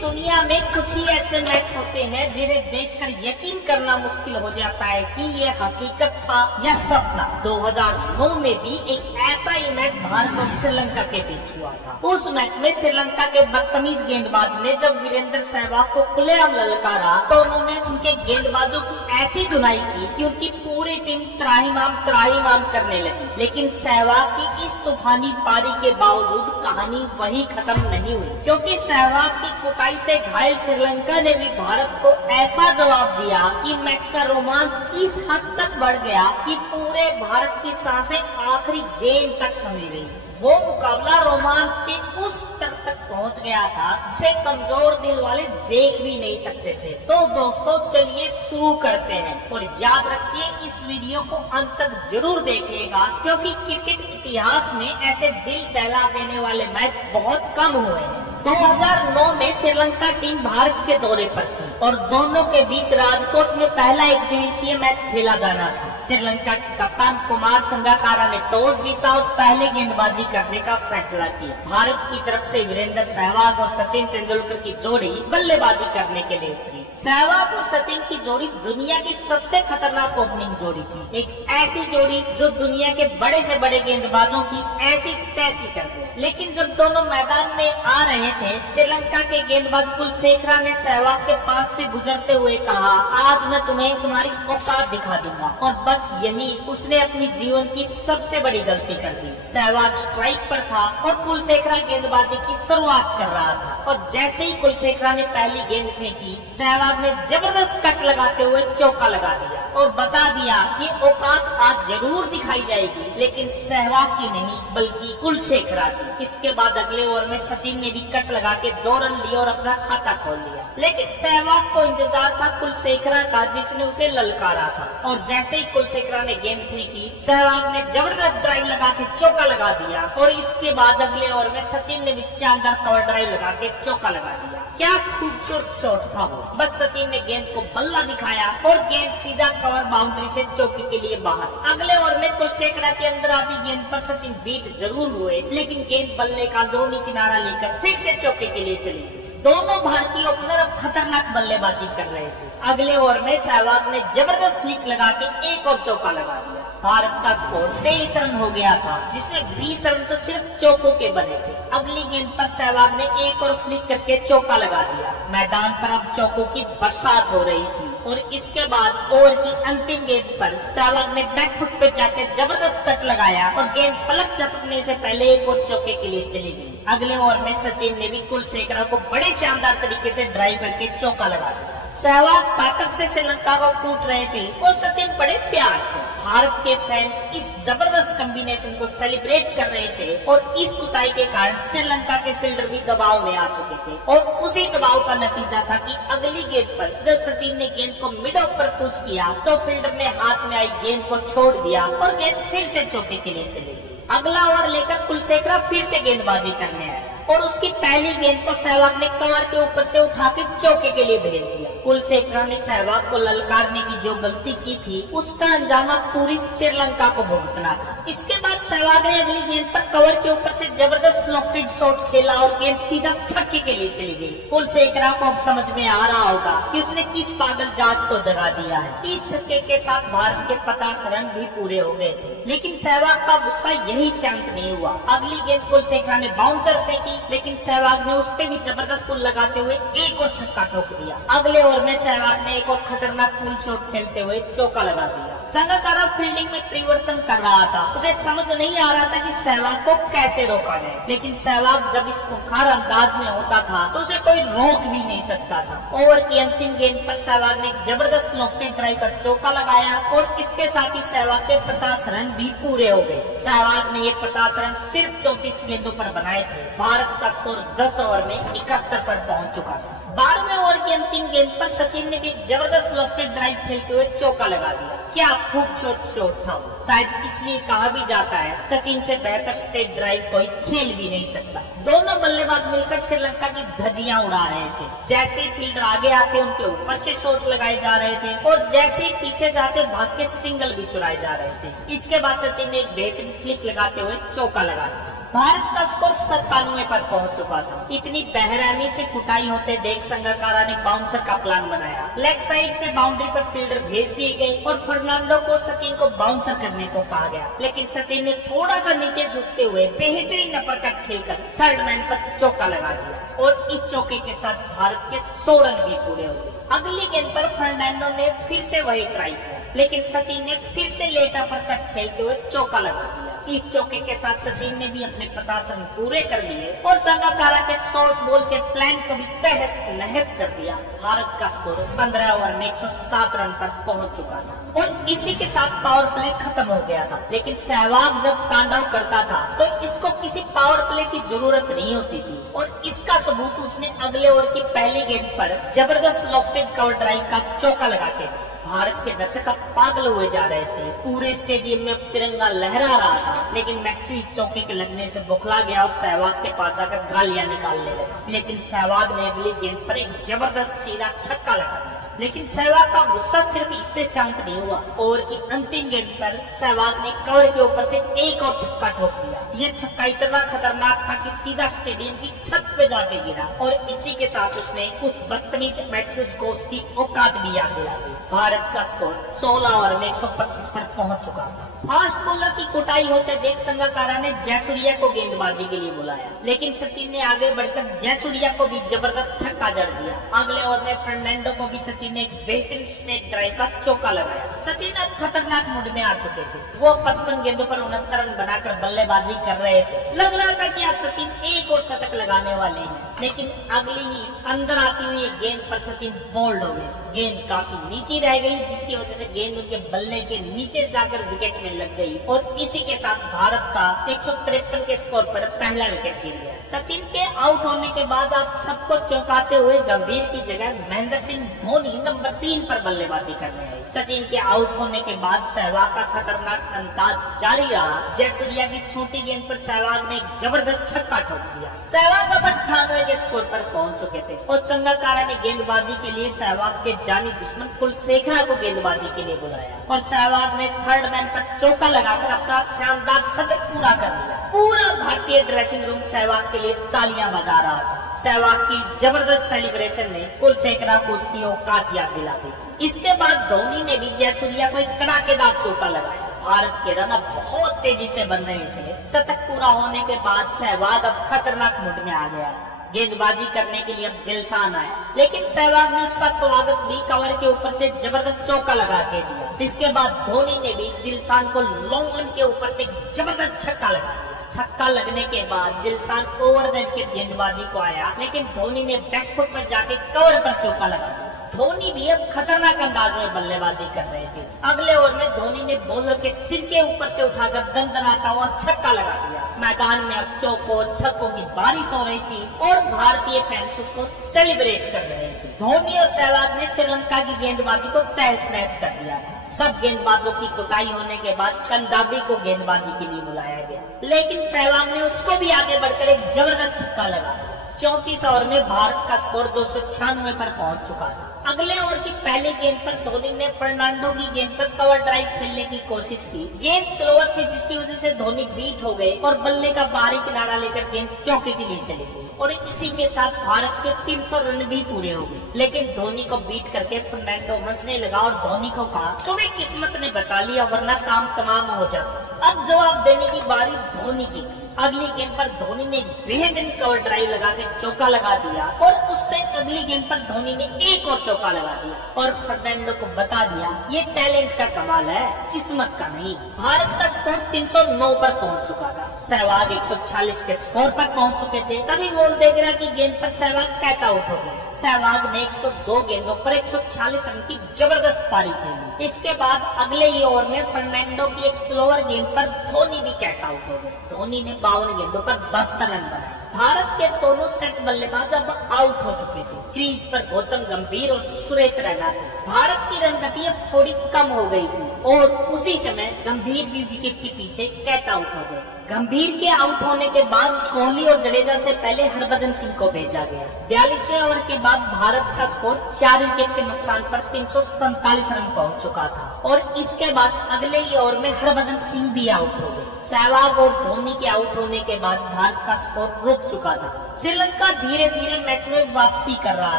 दुनिया में कुछ ही ऐसे मैच होते हैं जिन्हें देखकर यकीन करना मुश्किल हो जाता है कि ये हकीकत था या सपना। 2009 में भी एक ऐसा ही मैच भारत और श्रीलंका के बीच हुआ था। उस मैच में श्रीलंका के बदतमीज गेंदबाज ने जब वीरेंद्र सहवाग को खुलेआम ललकारा तो उन्होंने उनके गेंदबाजों की ऐसी धुनाई की कि उनकी पूरी टीम त्राहिमाम करने लगी। लेकिन सहवाग की इस तूफानी पारी के बावजूद कहानी वही खत्म नहीं हुई, क्योंकि सहवाग की कुटाई से घायल श्रीलंका ने भी भारत को ऐसा जवाब दिया कि मैच का रोमांच इस हद तक बढ़ गया कि पूरे भारत की सांसें आखिरी गेंद तक थमी रही। वो मुकाबला रोमांच के उस स्तर तक पहुंच गया था जिसे कमजोर दिल वाले देख भी नहीं सकते थे। तो दोस्तों चलिए शुरू करते हैं और याद रखिए इस वीडियो को अंत तक जरूर देखिएगा, क्योंकि क्रिकेट इतिहास में ऐसे दिल दहला देने वाले मैच बहुत कम हुए हैं। 2009 में श्रीलंका टीम भारत के दौरे पर थी और दोनों के बीच राजकोट में पहला एक दिवसीय मैच खेला जाना था। श्रीलंका के कप्तान कुमार संगकारा ने टॉस जीता और पहले गेंदबाजी करने का फैसला किया। भारत की तरफ से वीरेंद्र सहवाग और सचिन तेंदुलकर की जोड़ी बल्लेबाजी करने के लिए उतरी। सहवाग और सचिन की जोड़ी दुनिया की सबसे खतरनाक ओपनिंग जोड़ी थी, एक ऐसी जोड़ी जो दुनिया के बड़े से बड़े गेंदबाजों की ऐसी तैसी कर दे। लेकिन जब दोनों मैदान में आ रहे थे, श्रीलंका के गेंदबाज कुलशेखरा ने सहवाग के पास से गुजरते हुए कहा, आज मैं तुम्हें तुम्हारी औकात दिखा दूंगा। और बस यही उसने अपनी जीवन की सबसे बड़ी गलती कर दी। सहवाग स्ट्राइक पर था और कुलशेखरा गेंदबाजी की शुरुआत कर रहा था और जैसे ही कुलशेखरा ने पहली गेंद फेंकी, सहवाग ने जबरदस्त कट लगाते हुए चौका लगा दिया और बता दिया कि औकात आज जरूर दिखाई जाएगी, लेकिन सहवाग की नहीं बल्कि कुलशेखरा की। इसके बाद अगले ओवर में सचिन ने भी कट लगा के 2 रन लिए और अपना खाता खोल लिया। लेकिन सहवाग को इंतजार था कुलशेखरा का, जिसने उसे ललकारा था। और जैसे ही कुलशेखरा ने गेंद फेंकी, सहवाग ने जबरदस्त ड्राइव लगा के चौका लगा दिया और इसके बाद अगले ओवर में सचिन ने भी शानदार कवर ड्राइव लगा के चौका लगा दिया। क्या खूबसूरत शॉट था वो। बस सचिन ने गेंद को बल्ला दिखाया और गेंद सीधा कवर बाउंड्री से चौके के लिए बाहर। अगले ओवर में कुलशेखरा के अंदर आती गेंद पर सचिन बीट जरूर हुए, लेकिन गेंद बल्ले का अंदरूनी किनारा लेकर फिर से चौके के लिए चली गई। दोनों भारतीय ओपनर अब खतरनाक बल्लेबाजी कर रहे थे। अगले ओवर में सहवाग ने जबरदस्त फ्लिक लगा के एक और चौका लगा दिया। भारत का स्कोर 23 रन हो गया था, जिसमें 20 रन तो सिर्फ चौकों के बने थे। अगली गेंद पर सहवाग ने एक और फ्लिक करके चौका लगा दिया। मैदान पर अब चौकों की बरसात हो रही थी और इसके बाद ओवर की अंतिम गेंद पर सहवाग ने बैकफुट पे जाकर जबरदस्त कट लगाया और गेंद पलक झपकने से पहले एक और चौके के लिए चली गई। अगले ओवर में सचिन ने भी कुलशेखरा को बड़े शानदार तरीके से ड्राइव करके चौका लगा दिया। सहवाग ताकत से श्रीलंका को कूट रहे थे और सचिन बड़े प्यार से। भारत के फैंस इस जबरदस्त कॉम्बिनेशन को सेलिब्रेट कर रहे थे और इस कुटाई के कारण श्रीलंका के फील्डर भी दबाव में आ चुके थे। और उसी दबाव का नतीजा था कि अगली गेंद पर जब सचिन ने गेंद को मिड ऑफ पर पुश किया तो फील्डर ने हाथ में आई गेंद को छोड़ दिया और गेंद फिर से चौके के लिए चली गई। अगला ओवर लेकर कुलशेखरा फिर से गेंदबाजी करने आया और उसकी पहली गेंद को सहवाग ने कवर के ऊपर से उठा के चौके के लिए भेज दिया। कुलशेखरा ने सहवाग को ललकारने की जो गलती की थी, उसका अंजाम पूरी श्रीलंका को भुगतना था। इसके बाद सहवाग ने अगली गेंद पर कवर के ऊपर से जबरदस्त लॉफ्टेड शॉट खेला और गेंद सीधा छक्के के लिए चली गई। कुलशेखरा को अब समझ में आ रहा होगा कि उसने किस पागल जात को जगा दिया है। इस छक्के के साथ भारत के 50 रन भी पूरे हो गए थे, लेकिन सहवाग का गुस्सा यही शांत नहीं हुआ। अगली गेंद कुलशेखरा ने बाउंसर फेंकी, लेकिन सहवाग ने उस पे भी जबरदस्त पुल लगाते हुए एक और छक्का ठोक दिया। अगले ओवर में सहवाग ने एक और खतरनाक पुल शॉट खेलते हुए चौका लगा दिया। संगकारा फील्डिंग में परिवर्तन कर रहा था। उसे समझ नहीं आ रहा था कि सहवाग को कैसे रोका जाए, लेकिन सहवाग जब इस खुंखार अंदाज में होता था तो उसे कोई रोक भी नहीं सकता था। ओवर की अंतिम गेंद पर सहवाग ने जबरदस्त लॉफ्टेड ड्राइव का चौका लगाया और इसके साथ ही सहवाग के 50 रन भी पूरे हो गए। सहवाग ने ये 50 रन सिर्फ 34 गेंदों पर बनाए थे। भारत का स्कोर 10 ओवर में 71 पर पहुंच चुका था। 12वें ओवर की अंतिम गेंद पर सचिन ने भी जबरदस्त लॉफ्टेड ड्राइव खेलते हुए चौका लगा दिया। क्या खूबसूरत शॉट था वो। शायद इसलिए कहा भी जाता है सचिन से बेहतर स्ट्रेट ड्राइव कोई खेल भी नहीं सकता। दोनों बल्लेबाज मिलकर श्रीलंका की धज्जियां उड़ा रहे थे। जैसे ही फील्डर आगे आते उनके ऊपर से शॉट लगाए जा रहे थे और जैसे ही पीछे जाते भाग के सिंगल भी चुराए जा रहे थे। इसके बाद सचिन ने एक बेहतरीन फ्लिक लगाते हुए चौका लगा दिया। भारत का स्कोर 97 पर पहुंच चुका था। इतनी बेरहमी से कुटाई होते देख संगकारा ने बाउंसर का प्लान बनाया। लेग साइड पे बाउंड्री पर फील्डर भेज दिए गए और फर्नांडो को सचिन को बाउंसर करने को कहा गया, लेकिन सचिन ने थोड़ा सा नीचे झुकते हुए बेहतरीन अपरकट खेलकर थर्ड मैन पर चौका लगा दिया और इस चौके के साथ भारत के 100 रन भी पूरे हो गए। अगली गेंद पर फर्नांडो ने फिर से वही ट्राई किया, लेकिन सचिन ने फिर से लेट अपरकट खेलते हुए चौका लगा दिया। इस चौके के साथ सचिन ने भी अपने 50 रन पूरे कर लिए और संगकारा के शॉर्ट बॉल के प्लान को भी तहस नहस कर दिया। भारत का स्कोर 15 ओवर में 107 रन पर पहुंच चुका था और इसी के साथ पावर प्ले खत्म हो गया था। लेकिन सहवाग जब तांडव करता था तो इसको किसी पावर प्ले की जरूरत नहीं होती थी और इसका सबूत उसने अगले ओवर की पहली गेंद पर जबरदस्त लॉफ्टेड कवर ड्राइव का चौका लगा के। भारत के दर्शक अब पागल हुए जा रहे थे। पूरे स्टेडियम में तिरंगा लहरा रहा था, लेकिन मैथ्यू इस चौके के लगने से बौखला गया और सहवाग के पास आकर गालियां निकालने लगा। लेकिन सहवाग ने अगली गेंद पर एक जबरदस्त सीधा छक्का लगा दिया। लेकिन सहवाग का गुस्सा सिर्फ इससे शांत नहीं हुआ। ओवर की अंतिम गेंद पर सहवाग ने कवर के ऊपर से एक और छक्का ठोक दिया। यह छक्का इतना खतरनाक था कि सीधा स्टेडियम की छत पे जाके गिरा और इसी के साथ उसने उस बदतमीज मैथ्यूज को उसकी औकात भी याद दिला दी। भारत का स्कोर 16 ओवर में 125 पर पहुंच चुका था। फास्ट बॉलर की कुटाई होते देख संगकारा ने जयसूर्या को गेंदबाजी के लिए बुलाया, लेकिन सचिन ने आगे बढ़कर जयसूर्या को भी जबरदस्त छक्का जड़ दिया। अगले ओवर में फर्नांडो को भी सचिन ने एक बेहतरीन स्ट्रेट ड्राइव का चौका लगाया। सचिन अब खतरनाक मूड में आ चुके थे। वो 55 गेंदों पर 69 रन बनाकर बल्लेबाजी कर रहे थे। लग रहा था कि आज सचिन एक और शतक लगाने वाले हैं, लेकिन अगली ही अंदर आती हुई गेंद पर सचिन बोल्ड हो गए। गेंद काफी नीचे रह गई, जिसकी वजह से गेंद उनके बल्ले के नीचे जाकर विकेट में लग गई और इसी के साथ भारत का 153 के स्कोर पर पहला विकेट गिर गया। सचिन के आउट होने के बाद आज सबको चौंकाते हुए गंभीर की जगह महेंद्र सिंह धोनी नंबर 3 पर बल्लेबाजी कर रहे हैं। सचिन के आउट होने के बाद सहवाग का खतरनाक अंदाज जारी रहा। जयसूर्या की छोटी गेंद पर सहवाग ने एक जबरदस्त छक्का ठोक दिया। सहवाग अब 98 के स्कोर पर पहुंच चुके थे और संगकारा ने गेंदबाजी के लिए सहवाग के जानी दुश्मन कुलशेखरा को गेंदबाजी के लिए बुलाया और सहवाग ने थर्ड मैन पर चौका लगाकर अपना शानदार शतक पूरा कर लिया। पूरा भारतीय ड्रेसिंग रूम सहवाग के लिए तालियां बजा रहा था। सहवाग की जबरदस्त सेलिब्रेशन ने कुलशेखरा को उसकी औकात याद दिला दी। इसके बाद धोनी ने भी जयसूर्या को एक कड़ाकेदार चौका लगाया। भारत के रन अब बहुत तेजी से बन रहे थे। शतक पूरा होने के बाद सहवाग अब खतरनाक मूड में आ गया। गेंदबाजी करने के लिए अब दिलशान आया, लेकिन सहवाग ने उसका स्वागत भी कवर के ऊपर से जबरदस्त चौका लगा के दिया। इसके बाद धोनी ने भी दिलशान को लॉन्ग ऑन के ऊपर से जबरदस्त छक्का लगा दिया। छक्का लगने के बाद दिलशान ओवर द विकेट गेंदबाजी को आया, लेकिन धोनी ने बैकफुट पर जाके कवर पर चौका लगा दिया। धोनी भी अब खतरनाक अंदाज में बल्लेबाजी कर रहे थे। अगले ओवर में धोनी ने बॉलर के सिर के ऊपर से उठाकर दंदनाता हुआ छक्का लगा दिया। मैदान में अब चौकों छक्कों की बारिश हो रही थी और भारतीय फैंस उसको सेलिब्रेट कर रहे थे। धोनी और सहवाग ने श्रीलंका की गेंदबाजी को तहस नहस कर दिया। सब गेंदबाजों की कुटाई होने के बाद कंदाबी को गेंदबाजी के लिए बुलाया गया, लेकिन सहवाग ने उसको भी आगे बढ़कर एक जबरदस्त छक्का लगा दिया। 34 ओवर में भारत का स्कोर 296 पर पहुंच चुका था। अगले ओवर की पहली गेंद पर धोनी ने फर्नांडो की गेंद पर कवर ड्राइव खेलने की कोशिश की। गेंद स्लोअर थी, जिसकी वजह से धोनी बीट हो गए और बल्ले का बाहरी किनारा लेकर गेंद चौके के लिए चली गई और इसी के साथ भारत के 300 रन भी पूरे हो गए। लेकिन धोनी को बीट करके फर्नांडो हंसने लगा और धोनी को कहा, तुम्हें किस्मत ने बचा लिया, वरना काम तमाम हो जाता। अब जवाब देने की बारी धोनी की। अगली गेंद पर धोनी ने बेहतरीन कवर ड्राइव लगाकर चौका लगा दिया और उससे अगली गेंद पर धोनी ने एक और चौका लगा दिया और फर्नांडो को बता दिया, ये टैलेंट का कमाल है, किस्मत का नहीं। भारत का स्कोर 309 पर पहुंच चुका था। सहवाग 146 के स्कोर पर पहुंच चुके थे। तभी वोल्डेगरा की गेंद पर सहवाग कैच आउट हो गए। सहवाग ने 102 गेंदों पर 140 रन की जबरदस्त पारी खेली। इसके बाद अगले ही ओवर में फर्नांडो की एक स्लोअर गेंद पर धोनी भी कैच आउट हो गए। धोनी ने 52 गेंदों पर 72 रन बनाए। भारत के दोनों सेट बल्लेबाज अब आउट हो चुके थे। क्रीज पर गौतम गंभीर और सुरेश रैना थे। भारत की रन गति अब थोड़ी कम हो गई थी और उसी समय गंभीर भी विकेट के पीछे कैच आउट हो गए। गंभीर के आउट होने के बाद कोहली और जडेजा से पहले हरभजन सिंह को भेजा गया। 42वें ओवर के बाद भारत का स्कोर 4 विकेट के नुकसान पर 347 रन पहुंच चुका था और इसके बाद अगले ही ओवर में हरभजन सिंह भी आउट हो गए। सहवाग और धोनी के आउट होने के बाद भारत का स्कोर रुक चुका था। श्रीलंका धीरे धीरे मैच में वापसी कर रहा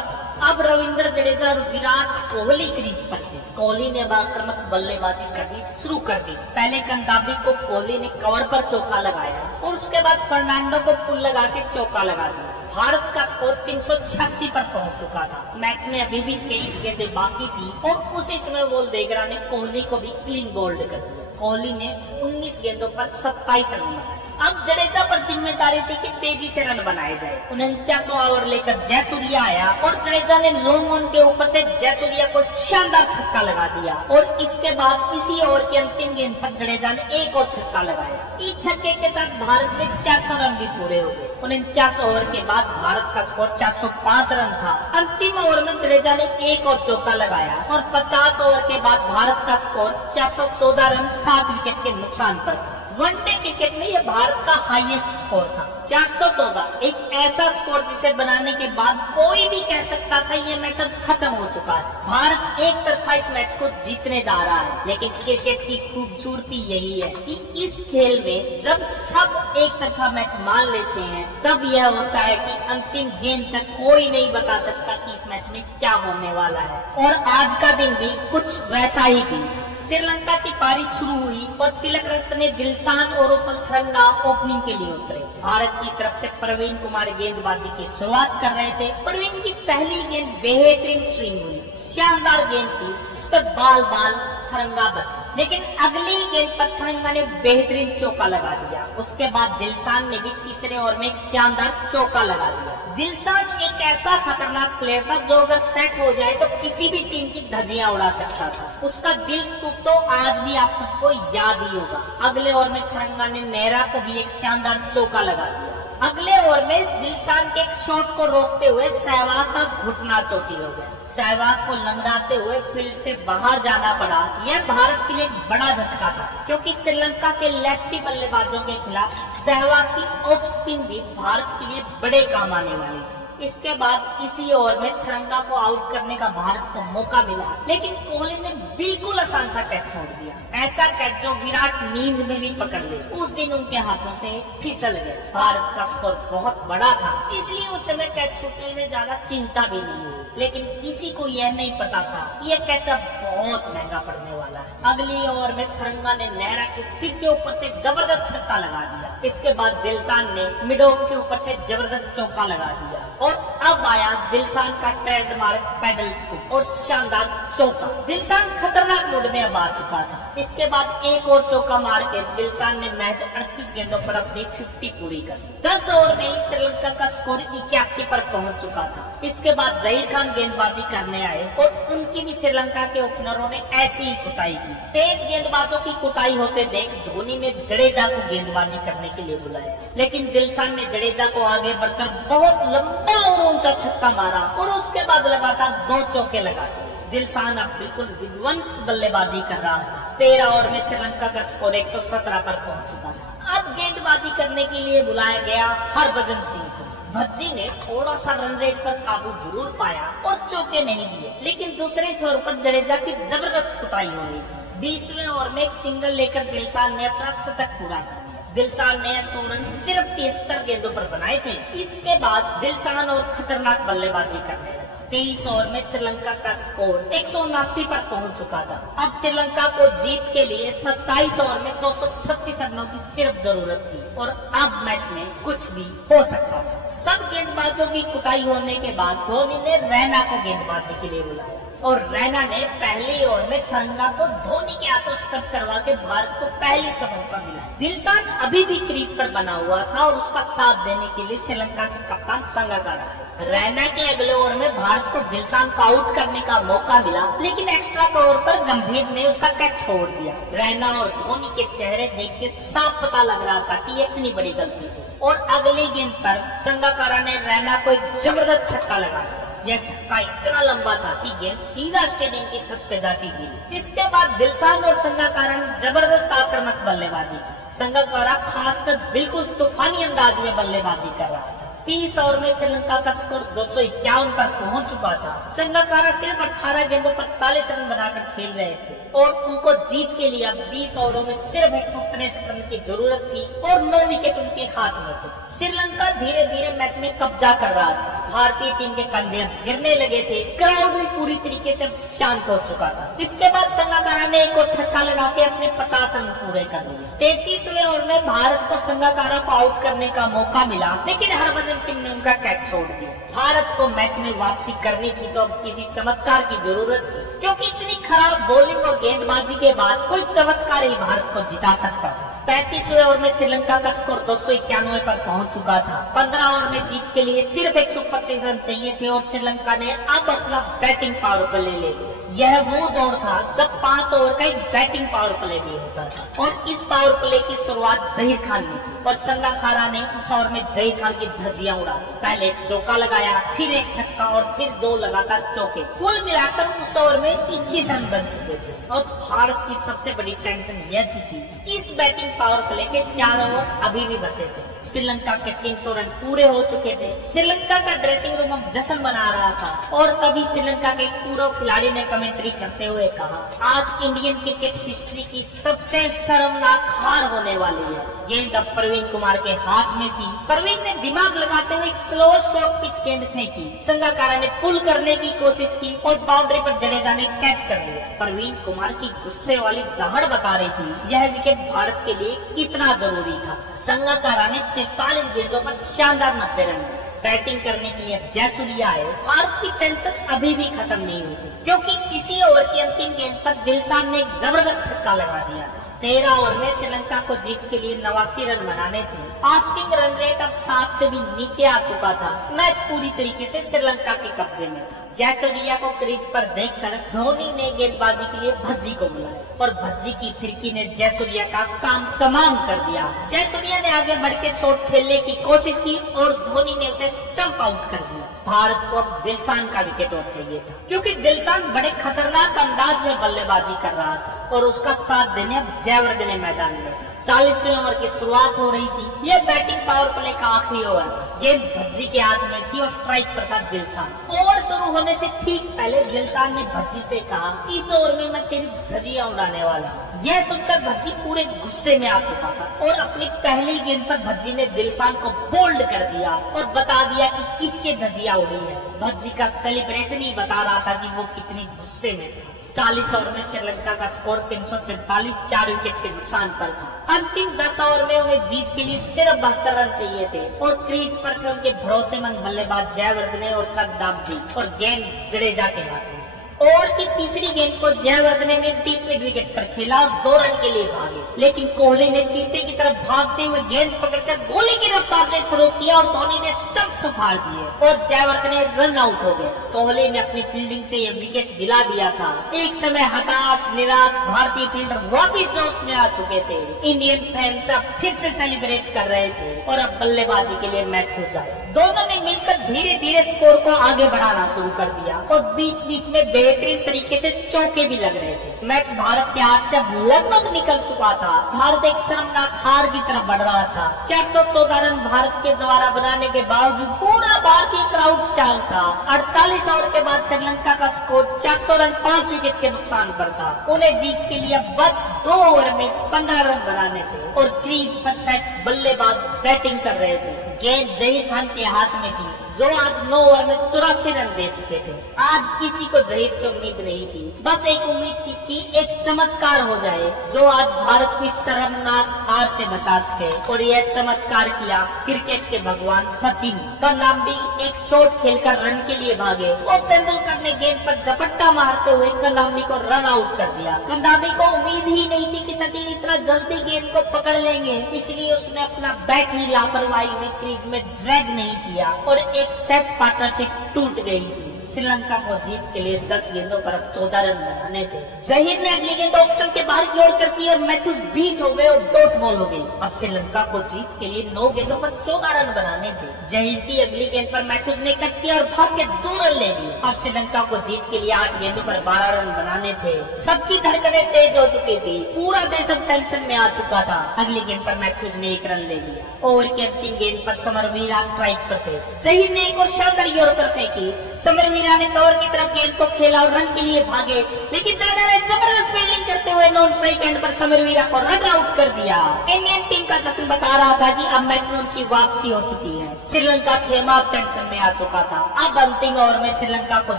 था। अब रविंद्र जडेजा और विराट कोहली क्रीज पर थे। कोहली ने आक्रामक बल्लेबाजी करनी शुरू कर दी। पहले कंदाबी को कोहली ने कवर पर चौका लगाया और उसके बाद फर्नांडो को पुल लगा के चौका लगा दिया। भारत का स्कोर 386 पर पहुंच चुका था। मैच में अभी भी 23 गेंदें बाकी थी और उसी समय वोल देगरा ने कोहली को भी क्लीन बोल्ड कर दिया। कोहली ने 19 गेंदों पर 27 रन बनाए। अब जडेजा पर जिम्मेदारी थी कि तेजी से रन बनाए जाए। 49वां ओवर लेकर जयसूर्या आया और जडेजा ने लॉन्ग ऑन के ऊपर से जयसूर्या को शानदार छक्का लगा दिया और इसके बाद इसी ओवर की अंतिम गेंद पर जडेजा ने एक और छक्का लगाया। इस छक्के के साथ भारत के 400 रन भी पूरे हो गए। 49 ओवर के बाद भारत का स्कोर 405 रन था। अंतिम ओवर में जडेजा ने एक और चौका लगाया और 50 ओवर के बाद भारत का स्कोर 414 रन 7 विकेट के नुकसान पर था। वनडे क्रिकेट में यह भारत का हाईएस्ट स्कोर था 414, एक ऐसा स्कोर जिसे बनाने के बाद कोई भी कह सकता था ये मैच अब खत्म हो चुका है। भारत एक तरफा इस मैच को जीतने जा रहा है। लेकिन क्रिकेट की खूबसूरती यही है कि इस खेल में जब सब एक तरफा मैच मान लेते हैं तब यह होता है कि अंतिम गेंद तक कोई नहीं बता सकता कि इस मैच में क्या होने वाला है। और आज का दिन भी कुछ वैसा ही दिन। श्रीलंका की पारी शुरू हुई और तिलक रत्न ने दिलशान और उपल थरंगा ओपनिंग के लिए उतरे। भारत की तरफ से प्रवीण कुमार गेंदबाजी की शुरुआत कर रहे थे। प्रवीण की पहली गेंद बेहतरीन स्विंग हुई, शानदार गेंद थी जिस पर बाल थरंगा बचा। लेकिन अगली गेंद पर थरंगा ने बेहतरीन चौका लगा दिया। उसके बाद दिलशान ने भी तीसरे ओवर में एक शानदार चौका लगा दिया। दिलशान एक ऐसा खतरनाक प्लेयर था जो अगर सेट हो जाए तो किसी भी टीम की धज्जियां उड़ा सकता था। उसका दिल स्कूप तो आज भी आप सबको याद ही होगा। अगले ओवर में थरंगा ने नेहरा को भी एक शानदार चौका लगा दिया। अगले ओवर में दिलशान के एक शॉट को रोकते हुए सहवाग का घुटना चोटी हो गया। सहवाग को लंगड़ाते हुए फील्ड से बाहर जाना पड़ा। यह भारत के लिए एक बड़ा झटका था क्योंकि श्रीलंका के लेफ्टी बल्लेबाजों के खिलाफ सहवाग की ऑफ स्पिन भी भारत के लिए बड़े काम आने वाली थी। इसके बाद इसी ओवर में थरंगा को आउट करने का भारत को मौका मिला, लेकिन कोहली ने बिल्कुल आसान सा कैच छोड़ दिया। ऐसा कैच जो विराट नींद में भी पकड़ ले। उस दिन उनके हाथों से फिसल गया। भारत का स्कोर बहुत बड़ा था, इसलिए उस समय कैच छूटने में ज्यादा चिंता भी नहीं हुई। लेकिन किसी को यह नहीं पता था कि यह कैच अब बहुत महंगा पड़ने वाला है। अगली ओवर में थरंगा ने नेहरा के सिर के ऊपर से जबरदस्त छक्का लगा दिया। इसके बाद दिलशान ने मिड ऑफ के ऊपर से जबरदस्त चौका लगा दिया और अब आया दिलशान का ट्रेडमार्क पैडल स्कूप और शानदार चौका। दिलशान खतरनाक मूड में अब आ चुका था। इसके बाद एक और चौका मार के दिलशान ने मैच 38 गेंदों पर अपनी 50 पूरी कर दी। 10 ओवर में ही श्रीलंका का स्कोर 81 पर पहुंच चुका था। इसके बाद जहीर खान गेंदबाजी करने आए और उनकी भी श्रीलंका के ओपनरों ने ऐसी ही कुटाई की। तेज गेंदबाजों की कुटाई होते देख धोनी ने जडेजा को गेंदबाजी करने के लिए बुलाया, लेकिन दिलशान ने जडेजा को आगे बढ़कर बहुत लंबा और ऊंचा छक्का मारा और उसके बाद लगातार 2 चौके लगा दिए। दिलशान अब बिल्कुल विध्वंस बल्लेबाजी कर रहा था। 13 ओवर में श्रीलंका का स्कोर 117 पर पहुंच चुका था। अब गेंदबाजी करने के लिए बुलाया गया हरभजन सिंह को। भज्जी ने थोड़ा सा रन रेट पर काबू जरूर पाया और चौके नहीं दिए, लेकिन दूसरे छोर पर जडेजा की जबरदस्त कुटाई हो गई। 20वें ओवर में एक सिंगल लेकर दिलशान ने अपना शतक पूरा किया। दिलशान ने 100 रन सिर्फ 73 गेंदों पर बनाए थे। इसके बाद दिलशान और खतरनाक बल्लेबाजी करने लगा। 23 ओवर में श्रीलंका का स्कोर 179 पर पहुंच चुका था। अब श्रीलंका को जीत के लिए 27 ओवर में 236 रनों की सिर्फ जरूरत थी और अब मैच में कुछ भी हो सकता था। सब गेंदबाजों की कुटाई होने के बाद धोनी ने रैना को गेंदबाजी के लिए बुलाया और रैना ने पहली ओवर में थरंगा को धोनी के हाथों स्टंप करवा के भारत को पहली से मौका मिला। दिलशान अभी भी क्रीज पर बना हुआ था और उसका साथ देने के लिए श्रीलंका के कप्तान संगाकारा है। रैना के अगले ओवर में भारत को दिलशान को आउट करने का मौका मिला, लेकिन एक्स्ट्रा ओवर पर गंभीर ने उसका कैच छोड़ दिया। रैना और धोनी के चेहरे देख के साफ पता लग रहा था कि ये इतनी बड़ी गलती थी। और अगली गेंद पर संगाकारा ने रैना को एक जबरदस्त छक्का लगाया। यह छक्का इतना लंबा था कि गेंद सीधा स्टेडियम की छत पे जाके गिरी। इसके बाद दिलशान और संगाकारा ने जबरदस्त आक्रामक बल्लेबाजी की। संगाकारा खासकर बिल्कुल तूफानी अंदाज में बल्लेबाजी कर रहा था। 30 ओवर में श्रीलंका का स्कोर 251 पर पहुंच चुका था। संगाकारा सिर्फ 18 गेंदों पर 40 रन बनाकर खेल रहे थे और उनको जीत के लिए अब 20 ओवरों में सिर्फ 163 रन की जरूरत थी और 9 विकेट उनके हाथ में थे। श्रीलंका धीरे धीरे मैच में कब्जा कर रहा था। भारतीय टीम के कंधे गिरने लगे थे। क्राउड भी पूरी तरीके से शांत हो चुका था। इसके बाद संगाकारा ने एक और छक्का लगा के अपने 50 रन पूरे कर लिए। 33वें ओवर में भारत को संगाकारा को आउट करने का मौका मिला, लेकिन हरभजन सिंह ने उनका कैच छोड़ दिया। भारत को मैच में वापसी करनी थी तो अब किसी चमत्कार की जरूरत थी, क्योंकि इतनी खराब बॉलिंग और गेंदबाजी के बाद कोई चमत्कार ही भारत को जिता सकता था। 35वें ओवर में श्रीलंका का स्कोर 291 पर पहुंच चुका था। 15 ओवर में जीत के लिए सिर्फ 125 रन चाहिए थे और श्रीलंका ने अब अपना बैटिंग पावर प्ले ले लिया। यह वो दौर था जब 5 ओवर का एक बैटिंग पावर प्ले भी होता था और इस पावर प्ले की शुरुआत जहीर खान ने की और संगाकारा ने उस ओवर में जहीर खान की धज्जियां उड़ा दी। पहले एक चौका लगाया, फिर एक छक्का और फिर 2 लगातार चौके। कुल मिलाकर उस ओवर में 21 रन बन चुके थे और भारत की सबसे बड़ी टेंशन यह थी कि इस बैटिंग पावर प्ले के 4 ओवर अभी भी बचे थे। श्रीलंका के 300 रन पूरे हो चुके थे। श्रीलंका का ड्रेसिंग रूम अब जश्न मना रहा था और तभी श्रीलंका के पूर्व खिलाड़ी ने कमेंट्री करते हुए कहा, आज इंडियन क्रिकेट हिस्ट्री की सबसे शर्मनाक हार होने वाली है। गेंद अब प्रवीण कुमार के हाथ में थी। प्रवीण ने दिमाग लगाते हुए एक स्लोअर शॉर्ट पिच गेंद फेंकी। संगाकारा ने पुल करने की कोशिश की और बाउंड्री पर जडेजा ने कैच कर लिया। प्रवीण कुमार की गुस्से वाली दहाड़ बता रही थी यह विकेट भारत के लिए कितना जरूरी था। संगाकारा ने 43 गेंदों पर शानदार 90 रन। बैटिंग करने के लिए जयसूर्या आए। भारत की टेंशन अभी भी खत्म नहीं हुई थी, क्योंकि इसी ओवर की अंतिम गेंद पर दिलशान ने एक जबरदस्त छक्का लगा दिया था। 13 ओवर में श्रीलंका को जीत के लिए 89 रन बनाने थे। आस्किंग रन रेट अब 7 से भी नीचे आ चुका था। मैच पूरी तरीके से श्रीलंका के कब्जे में था। जयसूर्या को क्रीज पर देखकर धोनी ने गेंदबाजी के लिए भज्जी को बुलाया और भज्जी की फिरकी ने जयसूर्या का काम तमाम कर दिया। जयसूर्या ने आगे बढ़ के शॉट खेलने की कोशिश की और धोनी ने उसे स्टंप आउट कर दिया। भारत को अब दिलशान का विकेट और चाहिए था, क्योंकि दिलशान बड़े खतरनाक अंदाज में बल्लेबाजी कर रहा था और उसका साथ देने अब जयवर्धने मैदान में। 40वें ओवर की शुरुआत हो रही थी। यह बैटिंग पावर प्ले का आखिरी ओवर था। गेंद भज्जी के हाथ में थी और स्ट्राइक पर था दिलशान। ओवर शुरू होने से ठीक पहले दिलशान ने भज्जी से कहा, इस ओवर में मैं तेरी धज्जियां उड़ाने वाला हूँ। यह सुनकर भज्जी पूरे गुस्से में आ चुका था और अपनी पहली गेंद पर भज्जी ने दिलशान को बोल्ड कर दिया और बता दिया कि किसके धज्जियां उड़ी है। भज्जी का सेलिब्रेशन ही बता रहा था कि वो कितनी गुस्से में था। 40 ओवर में श्रीलंका का स्कोर 343, 4 विकेट के नुकसान पर था। अंतिम 10 ओवर में उन्हें जीत के लिए सिर्फ 72 रन चाहिए थे और क्रीज पर थे उनके भरोसेमंद बल्लेबाज जयवर्धने और कददाबजी और गेंद जडेजा के हाथ में। ओवर की तीसरी गेंद को जयवर्धने ने डीप मिड विकेट पर खेला और 2 रन के लिए भागे, लेकिन कोहली ने चीते की तरफ भागते हुए गेंद पकड़कर गोली की रफ्तार से थ्रो किया और धोनी ने स्टंप्स उखाड़ दिए और जयवर्धने रन आउट हो गए। कोहली ने अपनी फील्डिंग से यह विकेट दिला दिया था। एक समय हताश निराश भारतीय फील्डर वापिस जोश में आ चुके थे। इंडियन फैंस अब फिर से सेलिब्रेट कर रहे थे और अब बल्लेबाजी के लिए मैच हो जाए। दोनों ने मिलकर धीरे धीरे स्कोर को आगे बढ़ाना शुरू कर दिया और बीच बीच में बेहतरीन तरीके से चौके भी लग रहे थे। मैच भारत के हाथ से अब लगभग निकल चुका था। भारत एक शर्मनाक हार की तरफ बढ़ रहा था। 414 रन भारत के द्वारा बनाने के बावजूद पूरा भारतीय क्राउड शांत था। 48 ओवर के बाद श्रीलंका का स्कोर 400 रन 5 विकेट के नुकसान पर था। उन्हें जीत के लिए बस 2 ओवर में 15 रन बनाने थे और क्रीज पर सेट बल्लेबाज बैटिंग कर रहे थे। गेंद जहीर खान के हाथ में थी, जो आज 9 ओवर में 84 रन दे चुके थे। आज किसी को जहीर से उम्मीद नहीं थी, बस एक उम्मीद थी कि एक चमत्कार हो जाए जो आज भारत को इस शर्मनाक हार से बचा सके। और यह चमत्कार किया क्रिकेट के भगवान सचिन। कदम्बी एक शॉट खेलकर रन के लिए भागे और तेंदुलकर ने गेंद पर झपट्टा मारते हुए कदम्बी को रन आउट कर दिया। कदम्बी को उम्मीद ही नहीं थी कि सचिन इतना जल्दी गेंद को पकड़ लेंगे, इसलिए उसने अपना बैट ही लापरवाही में क्रीज में ड्रैग नहीं किया और एक सेट पार्टनरशिप टूट गई थी। श्रीलंका को जीत के लिए 10 गेंदों पर अब 14 रन बनाने थे। जहीर ने अगली गेंद ऑफ स्टंप के बाहर की ओर कर दी और मैथ्यूज बीट हो गए और डॉट बॉल हो गई। अब श्रीलंका को जीत के लिए 9 गेंदों पर 14 रन बनाने थे। जहीर की अगली गेंद पर मैथ्यूज ने कट किया और भाग के 2 रन ले लिए। अब श्रीलंका को जीत के लिए 8 गेंदों पर 12 रन बनाने थे। सबकी धड़कनें तेज हो चुकी थी, पूरा देश अब टेंशन में आ चुका था। अगली गेंद पर मैथ्यूज ने 1 रन ले लिया। ओवर की अंतिम गेंद पर समरवीरा स्ट्राइक पर थे। जहीर ने एक और शानदार यॉर्कर फेंकी। समरवीरा ने कवर की तरफ गेंद को खेला और रन के लिए भागे, लेकिन रैना ने जबरदस्त फील्डिंग करते हुए नॉन स्ट्राइक एंड पर समरवीरा को रन आउट कर दिया। इंडियन टीम का जश्न बता रहा था कि अब मैच में उनकी वापसी हो चुकी है। श्रीलंका खेमा अब टेंशन में आ चुका था। अब अंतिम ओवर में श्रीलंका को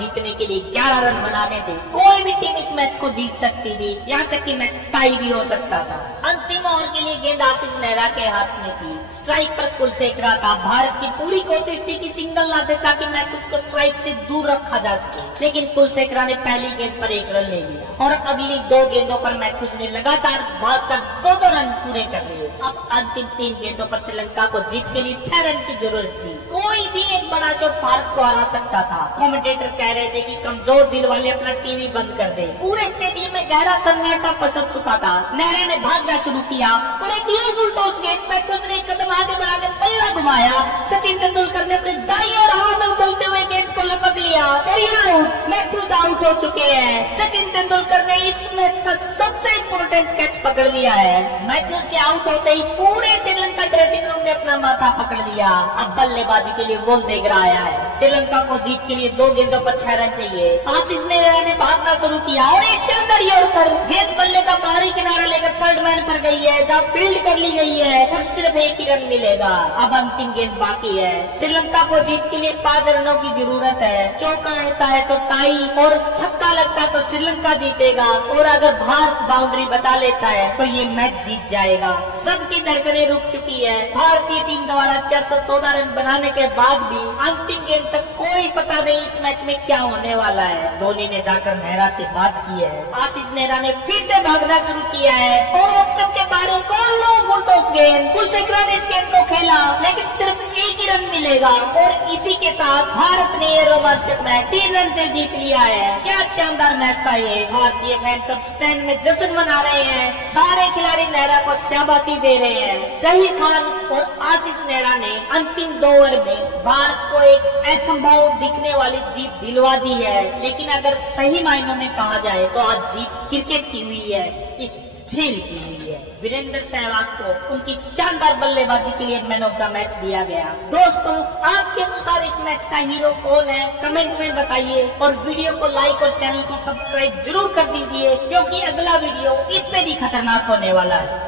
जीतने के लिए 11 रन बनाने थे। कोई भी टीम इस मैच को जीत सकती थी, यहाँ तक कि मैच टाई भी हो सकता था। अंतिम ओवर के लिए गेंद आशीष नेहरा के हाथ में थी। स्ट्राइक पर कुलशेखरा था। भारत की पूरी कोशिश थी कि सिंगल ना दे ताकि मैच उसको स्ट्राइक से दूर रखा जा सके, लेकिन कुलशेखरा ने पहली गेंद पर 1 रन ले लिया और अगली 2 गेंदों पर मैथ्यूज ने लगातार भागकर 2 रन पूरे कर लिए। अब अंतिम 3 गेंदों पर श्रीलंका को जीत के लिए 6 रन की जरूरत थी। कोई भी एक बड़ा शॉट भारत को हरा सकता था। कमेंटेटर कह रहे थे कि कमजोर दिल वाले अपना टीवी बंद कर दे। पूरे स्टेडियम में गहरा सन्नाटा पसर चुका था। नेहरा ने भागना शुरू किया और एक लो फुल टॉस गेंद मैथ्यूज ने कदम आगे बढ़ाकर पल्ला घुमाया। सचिन तेंदुलकर ने अपनी दाईं और हवा में उछलते हुए गेंद को लपक लिया और ये आउट। मैथ्यूज आउट हो चुके हैं। सचिन तेंदुलकर ने इस मैच का सबसे इम्पोर्टेंट कैच पकड़ लिया है। मैथ्यूज के आउट होते ही पूरे श्रीलंका ड्रेसिंग रूम ने अपना माथा पकड़ लिया। अब बल्लेबाजी के लिए वॉल देख रहा है। श्रीलंका को जीत के लिए 2 गेंदों पर 6 रन चाहिए। आशीष नेहरा ने भागना शुरू किया और एक शानदार यॉर्कर गेंद बल्ले का बाहरी किनारा लेकर थर्ड मैन पर गई है, जहाँ फील्ड कर ली गई है और सिर्फ 1 ही रन मिलेगा। अब अंतिम गेंद बाकी है। श्रीलंका को जीत के लिए 5 रनों की जरूरत है। चौका होता है तो टाई और छक्का लगता है तो श्रीलंका जीतेगा और अगर भारत बाउंड्री बचा लेता है तो ये मैच जीत जाएगा। सबकी धड़कनें रुक चुकी है। भारतीय टीम द्वारा 414 रन बनाने के बाद भी अंतिम गेंद तक कोई पता नहीं इस मैच में क्या होने वाला है। धोनी ने जाकर नेहरा से बात की है। आशीष नेहरा ने फिर से भागना शुरू किया है और ऑफ स्टंप के बाहर एक और लो फुल टॉस गेंद। कुलशेखरा ने इस गेंद को खेला लेकिन सिर्फ 1 ही रन मिलेगा और इसी के साथ भारत ने ये रोमांचक मैच 3 रन से जीत लिया है। क्या शानदार मैच था ये। भारतीय फैंस सब स्टैंड में जश्न मना रहे हैं। सारे खिलाड़ी नेहरा को शाबाशी दे रहे हैं। जहीर खान और आशीष नेहरा ने अंतिम 2 ओवर में भारत को एक असंभव दिखने वाली जीत दिलवा दी है, लेकिन अगर सही मायनों में कहा जाए तो आज जीत क्रिकेट की हुई है, इस खेल की हुई है। वीरेंद्र सहवाग को उनकी शानदार बल्लेबाजी के लिए मैन ऑफ द मैच दिया गया। दोस्तों, आपके अनुसार इस मैच का हीरो कौन है, कमेंट में बताइए और वीडियो को लाइक और चैनल को सब्सक्राइब जरूर कर दीजिए, क्योंकि अगला वीडियो इससे भी खतरनाक होने वाला है।